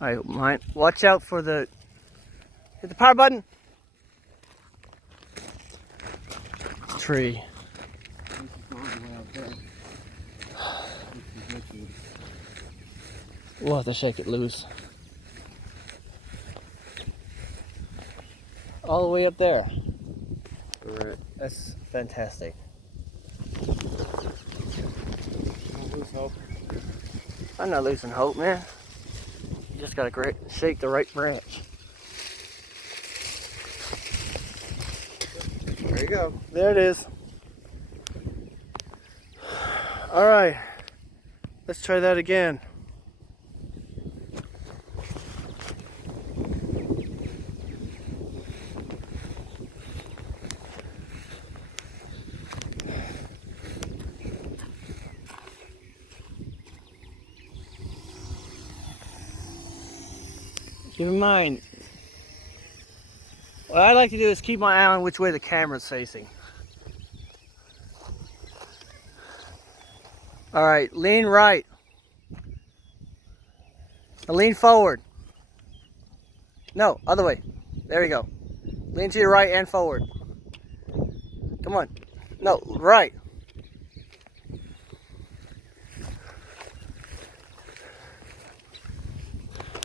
Alright, mine. Watch out for the... Hit the power button! Tree. We'll have to shake it loose. All the way up there. Alright. That's fantastic. Don't lose hope. I'm not losing hope, man. You just gotta shake the right branch. There you go. There it is. Alright. Let's try that again. Keep in mind, what I like to do is keep my eye on which way the camera's facing. Alright, lean right. Now lean forward. No, other way. There you go. Lean to your right and forward. Come on. No, right.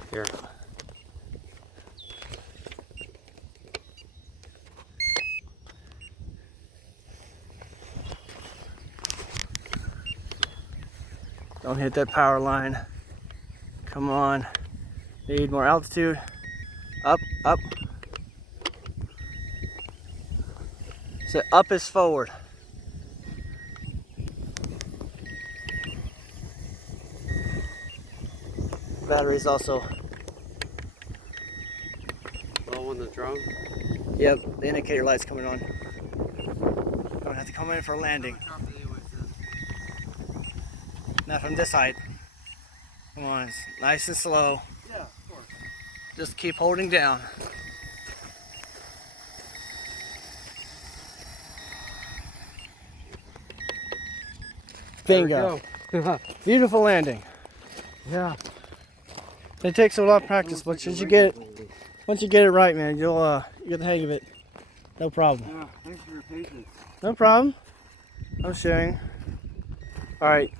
Here. Don't hit that power line. Come on. Need more altitude. Up, up. So up is forward. Battery's also. Low on the drum. Yep, the indicator light's coming on. Don't have to come in for a landing. Not from this height. Come on, it's nice and slow. Yeah, of course. Just keep holding down. Bingo. Beautiful landing. Yeah. It takes a lot of practice, but once you get it right, man, you'll get the hang of it. No problem. Yeah, thanks for your patience. No problem. I'm sharing. All right.